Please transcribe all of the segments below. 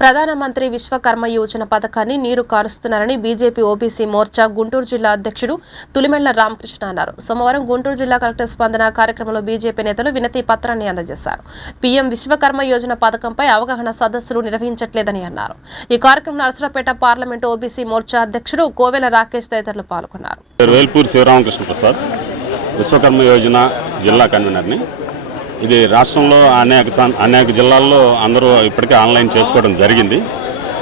ప్రధానమంత్రి విశ్వకర్మ యోజన పథకాన్ని నీరు కారుస్తున్నారని బీజేపీ ఓబీసీ మోర్చా గుంటూరు జిల్లా అధ్యక్షుడు తులిమెళ్ల రామకృష్ణ అన్నారు. సోమవారం గుంటూరు జిల్లా కలెక్టర్ స్పందన కార్యక్రమంలో బీజేపీ నేతలు వినతి పత్రాన్ని అందజేశారు. పీఎం విశ్వకర్మ యోజన పథకంపై అవగాహన సదస్సులు నిర్వహించట్లేదని అన్నారు. ఈ కార్యక్రమంలో నరసరావుపేట పార్లమెంటు ఓబీసీ మోర్చా అధ్యక్షుడు కోవెల రాకేష్ తదితరులు పాల్గొన్నారు. విశ్వకర్మ యోజన జిల్లా కన్వీనర్ని. ఇది రాష్ట్రంలో అనేక జిల్లాల్లో అందరూ ఇప్పటికే ఆన్లైన్ చేసుకోవడం జరిగింది.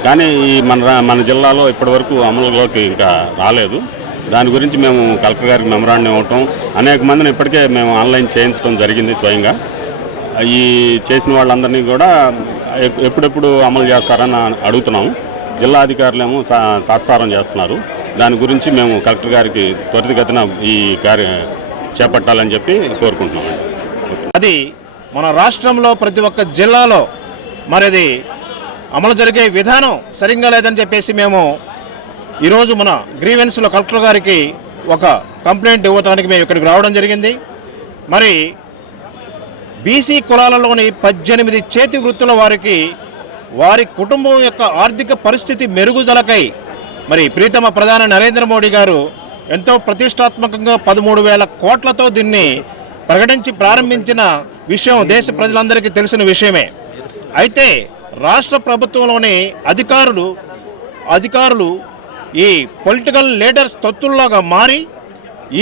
కానీ ఈ మన జిల్లాలో ఇప్పటివరకు అమలులోకి ఇంకా రాలేదు. దాని గురించి మేము కలెక్టర్ గారికి మెమరాండం ఇవ్వటం, అనేక మందిని ఇప్పటికే మేము ఆన్లైన్ చేయించడం జరిగింది స్వయంగా. ఈ చేసిన వాళ్ళందరినీ కూడా ఎప్పుడెప్పుడు అమలు చేస్తారని అడుగుతున్నాము. జిల్లా అధికారులేమో తాత్సారం చేస్తున్నారు. దాని గురించి మేము కలెక్టర్ గారికి త్వరితగతిన ఈ చేపట్టాలని చెప్పి కోరుకుంటున్నామండి. అది మన రాష్ట్రంలో ప్రతి ఒక్క జిల్లాలో మరిది అమలు జరిగే విధానం సరిగ్గా లేదని చెప్పేసి మేము ఈరోజు మన గ్రీవెన్స్లో కలెక్టర్ గారికి ఒక కంప్లైంట్ ఇవ్వడానికి మేము ఇక్కడికి రావడం జరిగింది. మరి బీసీ కులాలలోని 18 చేతి వృత్తుల వారికి వారి కుటుంబం యొక్క ఆర్థిక పరిస్థితి మెరుగుదలకై మరి ప్రీతమ ప్రధాని నరేంద్ర మోడీ గారు ఎంతో ప్రతిష్టాత్మకంగా 13,000 కోట్లతో దీన్ని ప్రకటించి ప్రారంభించిన విషయం దేశ ప్రజలందరికీ తెలిసిన విషయమే. అయితే రాష్ట్ర ప్రభుత్వంలోని అధికారులు ఈ పొలిటికల్ లీడర్స్ తొత్తుల్లాగా మారి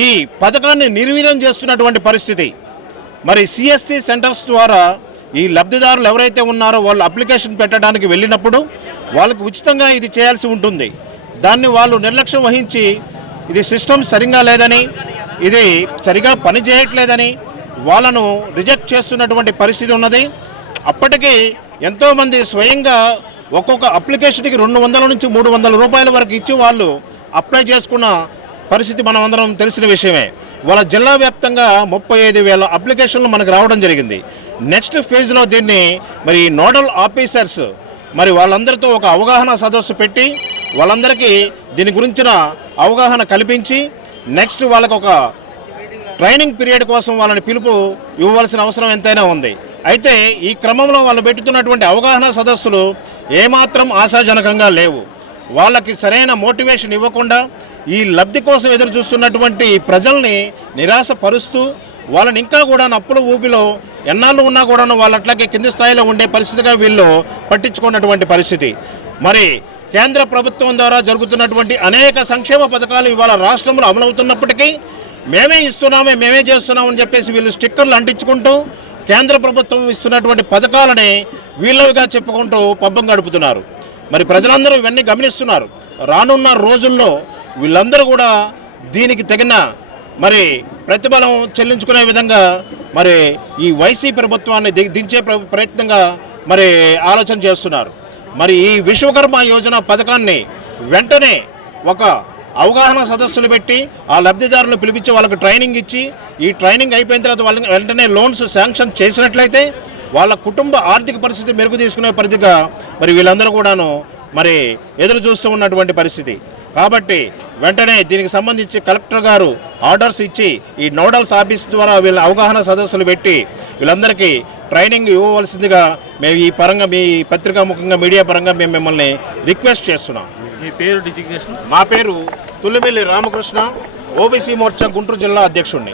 ఈ పథకాన్ని నిర్వీర్యం చేస్తున్నటువంటి పరిస్థితి. మరి సిఎస్సి సెంటర్స్ ద్వారా ఈ లబ్ధిదారులు ఎవరైతే ఉన్నారో వాళ్ళు అప్లికేషన్ పెట్టడానికి వెళ్ళినప్పుడు వాళ్ళకు ఉచితంగా ఇది చేయాల్సి ఉంటుంది. దాన్ని వాళ్ళు నిర్లక్ష్యం వహించి ఇది సిస్టమ్ సరిగా లేదని, ఇది సరిగా పని చేయట్లేదని వాళ్ళను రిజెక్ట్ చేస్తున్నటువంటి పరిస్థితి ఉన్నది. అప్పటికి ఎంతోమంది స్వయంగా ఒక్కొక్క అప్లికేషన్కి 200 నుంచి 300 రూపాయల వరకు ఇచ్చి వాళ్ళు అప్లై చేసుకున్న పరిస్థితి మనం అందరం తెలిసిన విషయమే. వాళ్ళ జిల్లా వ్యాప్తంగా 35,000 అప్లికేషన్లు మనకు రావడం జరిగింది. నెక్స్ట్ ఫేజ్లో దీన్ని మరి నోడల్ ఆఫీసర్స్ మరి వాళ్ళందరితో ఒక అవగాహన సదస్సు పెట్టి వాళ్ళందరికీ దీని గురించిన అవగాహన కల్పించి నెక్స్ట్ వాళ్ళకు ఒక ట్రైనింగ్ పీరియడ్ కోసం వాళ్ళని పిలుపు ఇవ్వవలసిన అవసరం ఎంతైనా ఉంది. అయితే ఈ క్రమంలో వాళ్ళు పెట్టుతున్నటువంటి అవగాహన సదస్సులు ఏమాత్రం ఆశాజనకంగా లేవు. వాళ్ళకి సరైన మోటివేషన్ ఇవ్వకుండా ఈ లబ్ధి కోసం ఎదురు చూస్తున్నటువంటి ప్రజల్ని నిరాశపరుస్తూ వాళ్ళని ఇంకా కూడా అప్పుల ఊపిలో ఎన్నాళ్ళు ఉన్నా కూడా వాళ్ళు అట్లాగే కింది స్థాయిలో ఉండే పరిస్థితిగా వీళ్ళు పట్టించుకున్నటువంటి పరిస్థితి. మరి కేంద్ర ప్రభుత్వం ద్వారా జరుగుతున్నటువంటి అనేక సంక్షేమ పథకాలు ఇవాళ రాష్ట్రంలో అమలవుతున్నప్పటికీ మేమే ఇస్తున్నామే, మేమే చేస్తున్నామని చెప్పేసి వీళ్ళు స్టిక్కర్లు అంటించుకుంటూ కేంద్ర ప్రభుత్వం ఇస్తున్నటువంటి పథకాలని వీళ్ళవిగా చెప్పుకుంటూ పబ్బం గడుపుతున్నారు. మరి ప్రజలందరూ ఇవన్నీ గమనిస్తున్నారు. రానున్న రోజుల్లో వీళ్ళందరూ కూడా దీనికి తగిన మరి ప్రతిఫలం చెల్లించుకునే విధంగా మరి ఈ వైసీ ప్రభుత్వాన్ని దించే ప్రయత్నంగా మరి ఆలోచన చేస్తున్నారు. మరి ఈ విశ్వకర్మ యోజన పథకాన్ని వెంటనే ఒక అవగాహన సదస్సులు పెట్టి ఆ లబ్ధిదారులను పిలిపించి వాళ్ళకి ట్రైనింగ్ ఇచ్చి ఈ ట్రైనింగ్ అయిపోయిన తర్వాత వాళ్ళని వెంటనే లోన్స్ శాంక్షన్ చేసినట్లయితే వాళ్ళ కుటుంబ ఆర్థిక పరిస్థితి మెరుగు తీసుకునే పరిధిగా మరి వీళ్ళందరూ కూడాను మరి ఎదురు చూస్తూ ఉన్నటువంటి పరిస్థితి. కాబట్టి వెంటనే దీనికి సంబంధించి కలెక్టర్ గారు ఆర్డర్స్ ఇచ్చి ఈ నోడల్స్ ఆఫీస్ ద్వారా వీళ్ళ అవగాహన సదస్సులు పెట్టి వీళ్ళందరికీ ట్రైనింగ్ ఇవ్వవలసిందిగా మేము ఈ పరంగా మీ పత్రికా ముఖంగా మీడియా పరంగా మేము మిమ్మల్ని రిక్వెస్ట్ చేస్తున్నాం. మీ పేరు డిజిగ్నేషన్? మా పేరు తులిమెల్లి రామకృష్ణ, ఓబీసీ మోర్చా గుంటూరు జిల్లా అధ్యక్షుడిని.